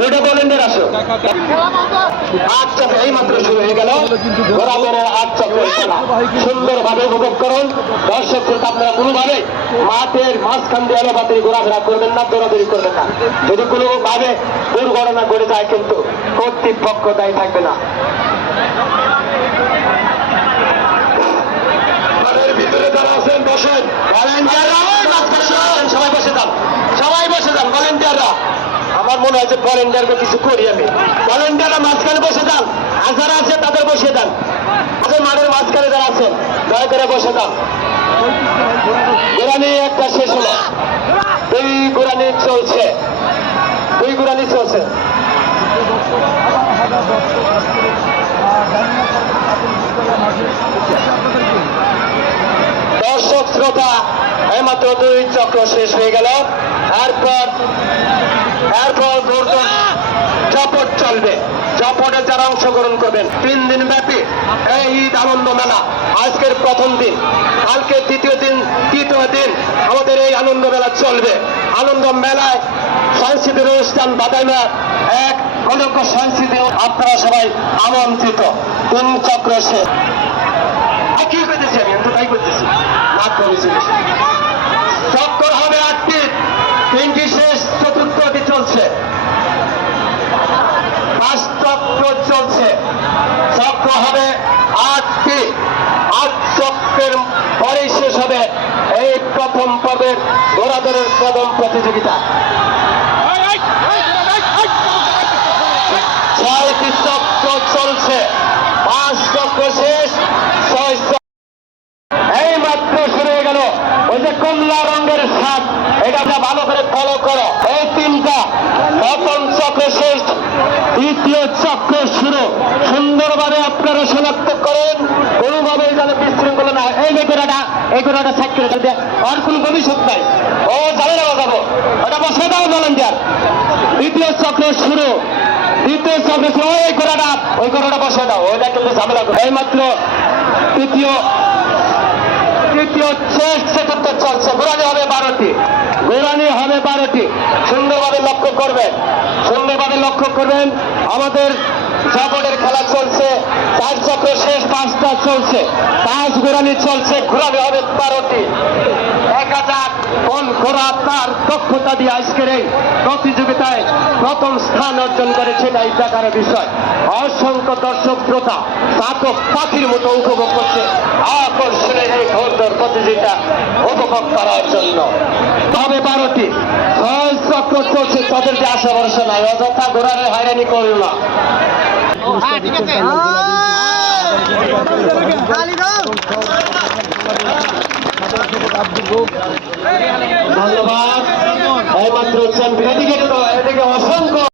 দুটো বলেন্ডার আসো আট চক্র এই মাত্র শুরু হয়ে গেল। বরাবরের আট চক্র খেলা। সুন্দরভাবে উপভোগ করুন। দর্শক শ্রোতা আপনারা কোনোভাবে মাঠের মাঝখান দিয়ে বাতিল ঘোরাফেরা করবেন না দৌড়াদৌড়ি করবেন না। যদি কোনো ভাবে দুর্ঘটনা ঘটে যায় কিন্তু কর্তৃপক্ষ দায়ী থাকবে না। ভিতরে যারা আছেন বসেন ভলেন্টিয়াররা সবাই বসে যান সবাই বসে যান ভলেন্টিয়াররা আমার মনে হয় যে ভলেন্টিয়ারকে কিছু করি আমি। ভলেন্টিয়াররা মাঝখানে বসে যান। আর যারা আছে, তাদের বসে যান আমাদের মাঠের মাঝখানে যারা আছেন দয়া করে বসে যান। গোড়ানি একটা শেষ হলো। দুই গোড়ানি চলছে। দুই গোড়ানি চলছে। দর্শক, শ্রোতা এইমাত্র দুই চক্র শেষ হয়ে গেল। এরপর এরপর দৌড়দৌড় চপট চলবে। চপটে যারা অংশগ্রহণ করবেন, তিন দিন ব্যাপী এই ঈদ আনন্দ মেলা। আজকের প্রথম দিন, কালকে দ্বিতীয় দিন, তৃতীয় দিন আমাদের এই আনন্দ মেলা চলবে। আনন্দ মেলায় সাংস্কৃতিক অনুষ্ঠান বাদাইমা এক অনন্য সংস্কৃতি, আপনারা সবাই আমন্ত্রিত। তিন চক্র আর কি করতেছি আমি তাই করতেছি। নাক করেছি চক্কর হবে আটটি তিনটি শেষ চতুর্থটি চলছে পাঁচ চক্র চলছে। চক্র হবে আটটি আট চক্রের পরেই শেষ হবে এই প্রথম পর্বের দৌড়াদৌড়ের প্রথম প্রতিযোগিতা। ছয়টি চক্র চলছে। পাঁচ চক্র শেষ, ছয় এই মাত্র শুরু হয়ে গেল। ওই যে কমলা রঙের শাক এটা ভালো করে ফলো করো। এই তিনটা প্রথম চক্র শেষ দ্বিতীয় চক্র শুরু। সুন্দরভাবে আপনারা শনাক্ত করেন। কোনোভাবে যেন বিশৃঙ্খলা না এই গোড়াটা এই গোড়াটা সাইড করে ফেলতে আর কোনো ভবিষ্যৎ নাই। ও যাবে না বাজাবো ওটা বসে দাও ভলেন্টিয়ার দ্বিতীয় চক্র শুরু। দ্বিতীয় চক্র শুরু। ওই গোড়াটা ওই গোড়াটা বসে দাও। ওইটা কিন্তু ঝামেলা। এই মাত্র তৃতীয় তৃতীয় চতুর্থ চলছে গোড়ানি হবে বারোটি। গোড়ানি হবে বারোটি। লক্ষ্য করবেন। সুন্দরভাবে লক্ষ্য করবেন। আমাদের জাপটের খেলা চলছে। চার চক্র শেষ, পাঁচটা চলছে। পাঁচ গোড়ানি চলছে। ঘোরানি হবে বারোটি। দেখা যাক কোন তার দক্ষতা দিয়ে আজকের এই প্রতিযোগিতায় প্রথম স্থান অর্জন করেছে সেটাই দেখার বিষয়। অসংখ্য দর্শক, শ্রোতা, চাতক, পাখির মতো উপভোগ করছে। আকর্ষণের এই ঘোরদর প্রতিযোগিতা উপভোগ করার জন্য। তবে বারোটি। ছয় করছে তাদেরকে তাদের যে আশা ভরসা নাই অযথা ঘোরারে হয়রানি করল না। ধন্যবাদ। এইমাত্র চ্যাম্পিয়ন বিরোধী তো এদিকে অসংখ্য